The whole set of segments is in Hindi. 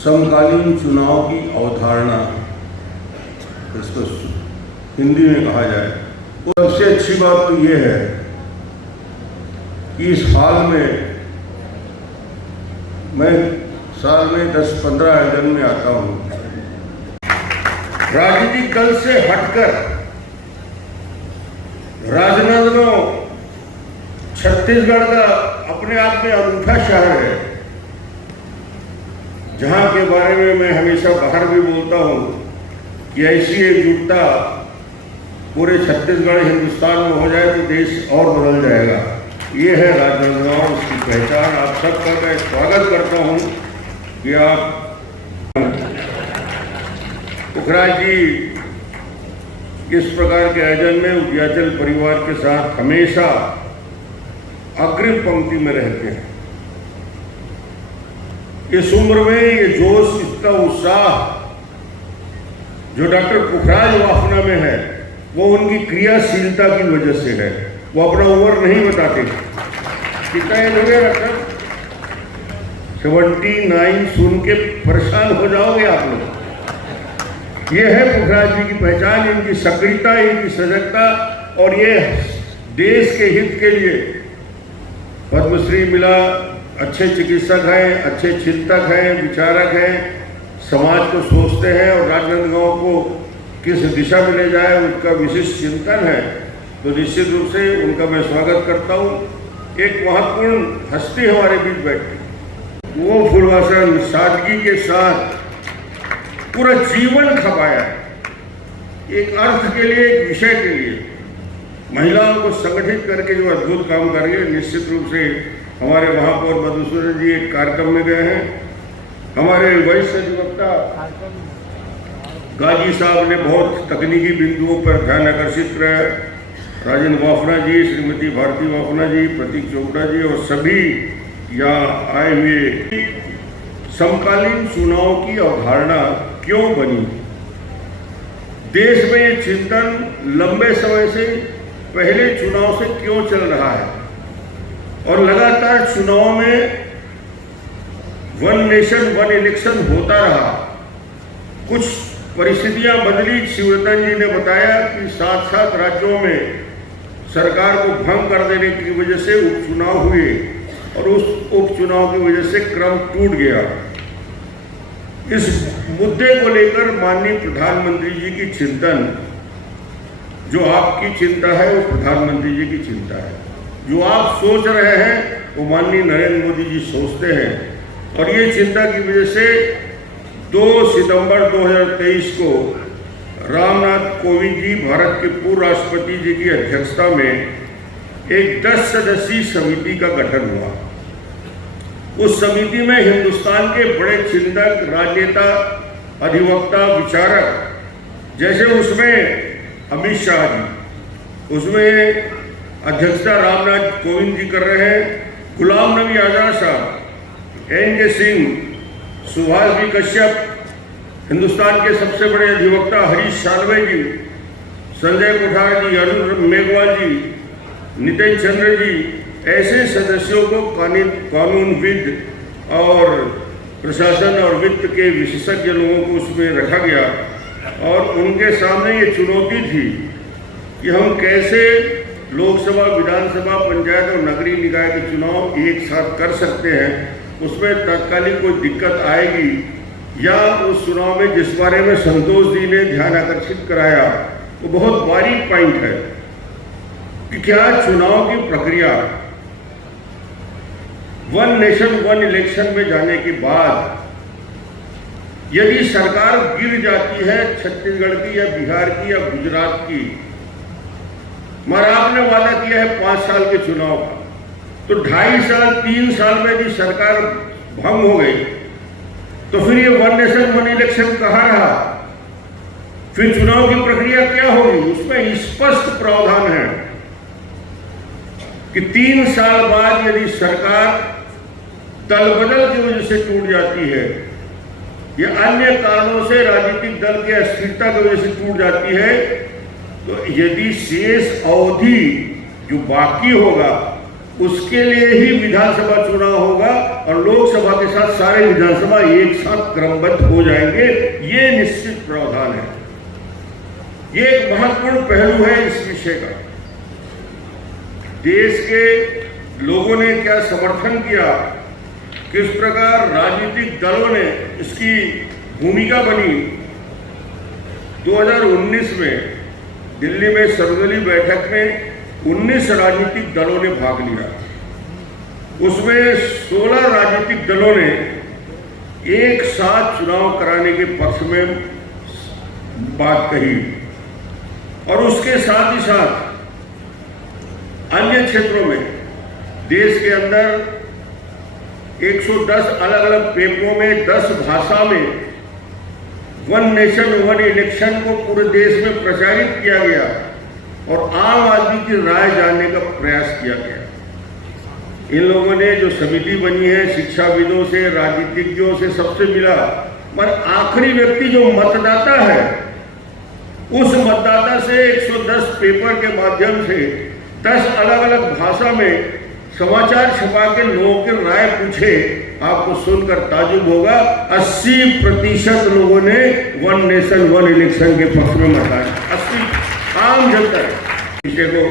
समकालीन चुनाव की अवधारणा, इसको हिंदी में कहा जाए, तो सबसे अच्छी बात तो ये है कि इस हाल में मैं साल में 10-15 दिन में आता हूँ। राजनीतिक दल से हटकर राजनांदगांव छत्तीसगढ़ का अपने आप में अनूठा शहर है, जहां के बारे में मैं हमेशा बाहर भी बोलता हूं कि ऐसी एकजुटता पूरे छत्तीसगढ़ हिंदुस्तान में हो जाए तो देश और बदल जाएगा। ये है राजनांदगांव, उसकी पहचान। आप सबका मैं स्वागत करता हूं कि आप पुखराज जी इस प्रकार के आयोजन में उदयाचल परिवार के साथ हमेशा अग्रिम पंक्ति में रहते हैं। इस उम्र में ये जोश, इसका उत्साह जो डॉक्टर पुखराज वाफना में है, वो उनकी क्रियाशीलता की वजह से है। वो अपना उम्र नहीं बताते। कितना एज हो गया डॉक्टर? 79। सुन के परेशान हो जाओगे आप लोग। ये है पुखराज जी की पहचान, इनकी सक्रियता, इनकी सजगता, और ये देश के हित के लिए पद्मश्री मिला, अच्छे चिकित्सक हैं, अच्छे चिंतक हैं, विचारक हैं, समाज को सोचते हैं और राजनांदगांव को किस दिशा में ले जाए उसका विशिष्ट चिंतन है। तो निश्चित रूप से उनका मैं स्वागत करता हूँ। एक महत्वपूर्ण हस्ती हमारे बीच बैठी, वो फूलवासन सादगी के साथ पूरा जीवन खपाया है एक अर्थ के लिए, एक विषय के लिए। महिलाओं को संगठित करके जो अद्भुत काम कर रही है, निश्चित रूप से हमारे महापौर मधुसूदन जी एक कार्यक्रम में गए हैं। हमारे वरिष्ठ अधिवक्ता गाजी साहब ने बहुत तकनीकी बिंदुओं पर ध्यान आकर्षित किया। राजेंद्र वाफना जी, श्रीमती भारती वाफना जी, प्रतीक चोपड़ा जी और सभी यहाँ आए हुए। समकालीन चुनाव की अवधारणा क्यों बनी? देश में ये चिंतन लंबे समय से पहले चुनाव से क्यों चल रहा है और लगातार चुनाव में वन नेशन वन इलेक्शन होता रहा। कुछ परिस्थितियां बदली। शिवरतन जी ने बताया कि 7 राज्यों में सरकार को भंग कर देने की वजह से उपचुनाव हुए और उस उपचुनाव की वजह से क्रम टूट गया। इस मुद्दे को लेकर माननीय प्रधानमंत्री जी की चिंतन, जो आपकी चिंता है वो प्रधानमंत्री जी की चिंता है। जो आप सोच रहे हैं वो माननीय नरेंद्र मोदी जी सोचते हैं। और ये चिंता की वजह से 2 सितंबर 2023 को रामनाथ कोविंद जी, भारत के पूर्व राष्ट्रपति जी की अध्यक्षता में एक 10 सदस्यीय समिति का गठन हुआ। उस समिति में हिंदुस्तान के बड़े चिंतक, राजनेता, अधिवक्ता, विचारक, जैसे उसमें अमित शाह जी, उसमें अध्यक्षता रामनाथ कोविंद जी कर रहे हैं, गुलाम नबी आजाद साहब, NK सिंह, सुभाष भी कश्यप, हिंदुस्तान के सबसे बड़े अधिवक्ता हरीश साल्वे जी, संजय कोठार जी, अरुण मेघवाल जी, नितिन चंद्र जी, ऐसे सदस्यों को कानूनविद और प्रशासन और वित्त के विशेषज्ञ लोगों को उसमें रखा गया। और उनके सामने ये चुनौती थी कि हम कैसे लोकसभा, विधानसभा, पंचायत और नगरीय निकाय के चुनाव एक साथ कर सकते हैं। उसमें तत्कालिक कोई दिक्कत आएगी या उस चुनाव में जिस बारे में संतोष जी ने ध्यान आकर्षित कराया वो बहुत बारीक पॉइंट है कि क्या चुनाव की प्रक्रिया वन नेशन वन इलेक्शन में जाने के बाद यदि सरकार गिर जाती है छत्तीसगढ़ की या बिहार की या गुजरात की, मगर आपने वादा किया है 5 साल के चुनाव का, तो 2.5 साल 3 साल में यदि सरकार भंग हो गई तो फिर ये वन नेशन वन इलेक्शन कहाँ रहा? फिर चुनाव की प्रक्रिया क्या होगी? उसमें स्पष्ट प्रावधान है कि 3 साल बाद यदि सरकार दल बदल की वजह से टूट जाती है या अन्य कारणों से राजनीतिक दल की अस्थिरता की वजह से टूट जाती है, तो यदि शेष अवधि जो बाकी होगा उसके लिए ही विधानसभा चुनाव होगा और लोकसभा के साथ सारे विधानसभा एक साथ क्रमबद्ध हो जाएंगे। ये निश्चित प्रावधान है। ये एक महत्वपूर्ण पहलू है इस विषय का। देश के लोगों ने क्या समर्थन किया, किस प्रकार राजनीतिक दलों ने इसकी भूमिका बनी। 2019 में दिल्ली में सर्वदलीय बैठक में 19 राजनीतिक दलों ने भाग लिया। उसमें 16 राजनीतिक दलों ने एक साथ चुनाव कराने के पक्ष में बात कही और उसके साथ ही साथ अन्य क्षेत्रों में देश के अंदर 110 अलग अलग पेपरों में 10 भाषा में वन नेशन वन इलेक्शन को पूरे देश में प्रचारित किया गया और आम आदमी की राय जानने का प्रयास किया गया। इन लोगों ने जो समिति बनी है, शिक्षाविदों से, राजनीतिज्ञों से, सबसे मिला, मगर आखिरी व्यक्ति जो मतदाता है, उस मतदाता से 110 पेपर के माध्यम से 10 अलग अलग भाषा में समाचार छपा के लोगों की राय पूछे। आपको सुनकर ताजुब होगा, 80% लोगों ने वन नेशन वन इलेक्शन के पक्ष में मतदान। 80 आम जनता। विषय को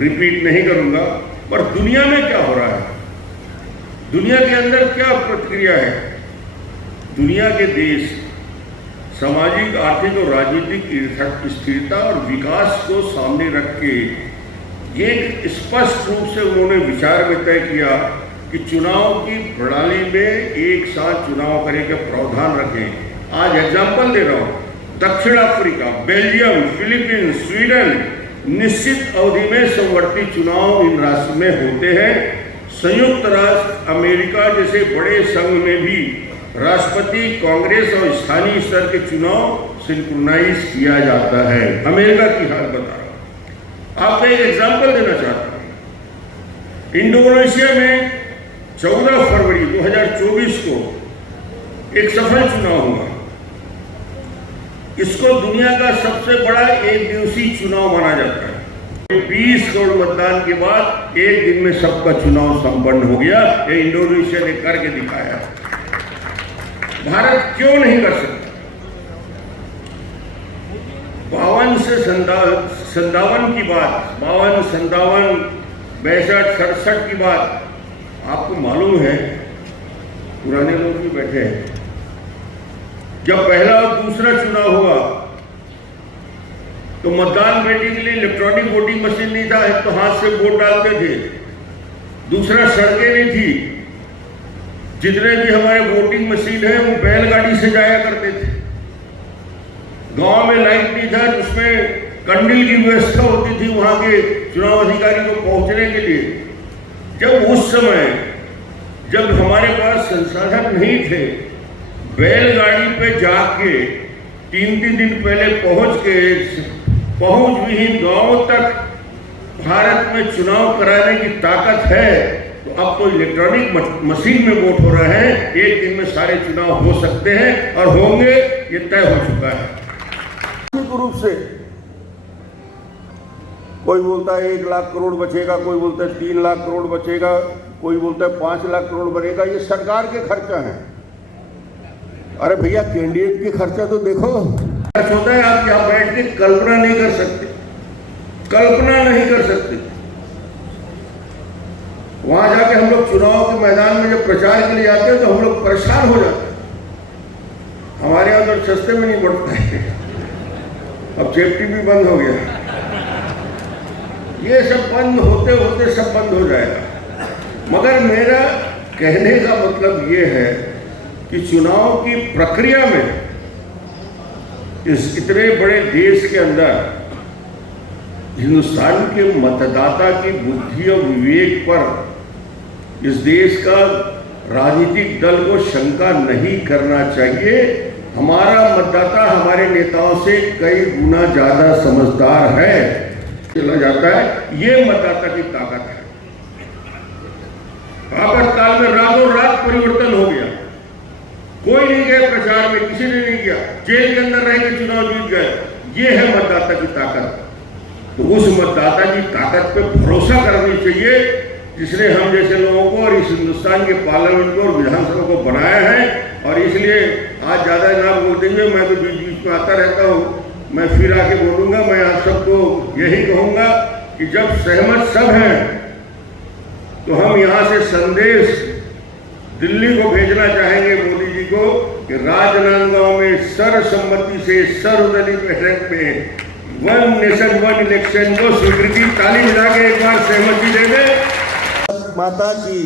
रिपीट नहीं करूंगा, पर दुनिया में क्या हो रहा है, दुनिया के अंदर क्या प्रतिक्रिया है। दुनिया के देश सामाजिक, आर्थिक और राजनीतिक स्थिरता और विकास को सामने रख के ये स्पष्ट रूप से उन्होंने विचार में तय किया कि चुनाव की प्रणाली में एक साथ चुनाव करने का प्रावधान रखें। आज एग्जाम्पल दे रहा हूं, दक्षिण अफ्रीका, बेल्जियम, फिलीपींस, स्वीडन निश्चित अवधि में समवर्ती चुनाव इन राष्ट्र में होते हैं। संयुक्त राष्ट्र अमेरिका जैसे बड़े संघ में भी राष्ट्रपति, कांग्रेस और स्थानीय स्तर के चुनाव सिंक्रोनाइज किया जाता है। अमेरिका की हाल बता रहा हूं। आपको एक एग्जाम्पल देना चाहता हूं। इंडोनेशिया में 14 फरवरी 2024 को एक सफल चुनाव हुआ। इसको दुनिया का सबसे बड़ा एक दिवसीय चुनाव माना जाता है। 20 करोड़ मतदान के बाद एक दिन में सबका चुनाव संपन्न हो गया। ये इंडोनेशिया ने करके दिखाया। भारत क्यों नहीं कर सकता? 52 से 57 की बात, 52, 57, 62, 67 की बात आपको मालूम है। पुराने लोग भी बैठे हैं। जब पहला और दूसरा चुनाव हुआ तो मतदान करने के लिए इलेक्ट्रॉनिक वोटिंग मशीन नहीं था, तो हाथ से वोट डालते थे। दूसरा, सड़कें नहीं थी। जितने भी हमारे वोटिंग मशीन है वो बैलगाड़ी से जाया करते थे। गांव में लाइट नहीं था, उसमें कंडील की व्यवस्था होती थी वहां के चुनाव अधिकारी को पहुंचने के लिए। जब उस समय जब हमारे पास संसाधन नहीं थे, बैलगाड़ी पे जाके 3-3 दिन पहले पहुंच विहीन गांवों तक भारत में चुनाव कराने की ताकत है। तो अब तो इलेक्ट्रॉनिक मशीन में वोट हो रहे हैं। एक दिन में सारे चुनाव हो सकते हैं और होंगे, ये तय हो चुका है। रूप से कोई बोलता है 1 लाख करोड़ बचेगा, कोई बोलता है 3 लाख करोड़ बचेगा, कोई बोलता है 5 लाख करोड़ बनेगा। ये सरकार के खर्चा है। अरे भैया, कैंडिडेट के खर्चा तो देखो। खर्च होता है, आप यहाँ बैठ के कल्पना नहीं कर सकते, कल्पना नहीं कर सकते। वहां जाके हम लोग चुनाव के मैदान में जब प्रचार के लिए जाते हैं तो हम लोग परेशान हो जाते हैं। हमारे यहाँ तो सस्ते में नहीं बढ़ता है। अब सेफ्टी भी बंद हो गया। ये सब बंद होते होते सब बंद हो जाएगा। मगर मेरा कहने का मतलब ये है कि चुनाव की प्रक्रिया में इस इतने बड़े देश के अंदर हिंदुस्तान के मतदाता की बुद्धि और विवेक पर इस देश का राजनीतिक दल को शंका नहीं करना चाहिए। हमारा मतदाता हमारे नेताओं से कई गुना ज्यादा समझदार है। चला जाता है, ये मतदाता की ताकत है। आपातकाल में रातों रात परिवर्तन हो गया। कोई नहीं गया प्रचार में, किसी ने नहीं किया, जेल के अंदर रह के चुनाव जीत गए। ये है मतदाता की ताकत। तो उस मतदाता की ताकत पे भरोसा करनी चाहिए जिसने हम जैसे लोगों को और इस हिंदुस्तान के पार्लियामेंट को और विधानसभा को बनाया है। और इसलिए आज ज़्यादा ना बोलते हुए मैं तो बीच बीच में आता रहता हूँ, मैं फिर आके बोलूँगा। मैं आप सबको यही कहूँगा कि जब सहमत सब हैं तो हम यहाँ से संदेश दिल्ली को भेजना चाहेंगे मोदी जी को कि राजनांदगांव में सर्वसम्मति से सर्वदलीय बैठक में वन नेशन वन इलेक्शन को स्वीकृति, ताली मिला के एक बार सहमति दे दे। माता की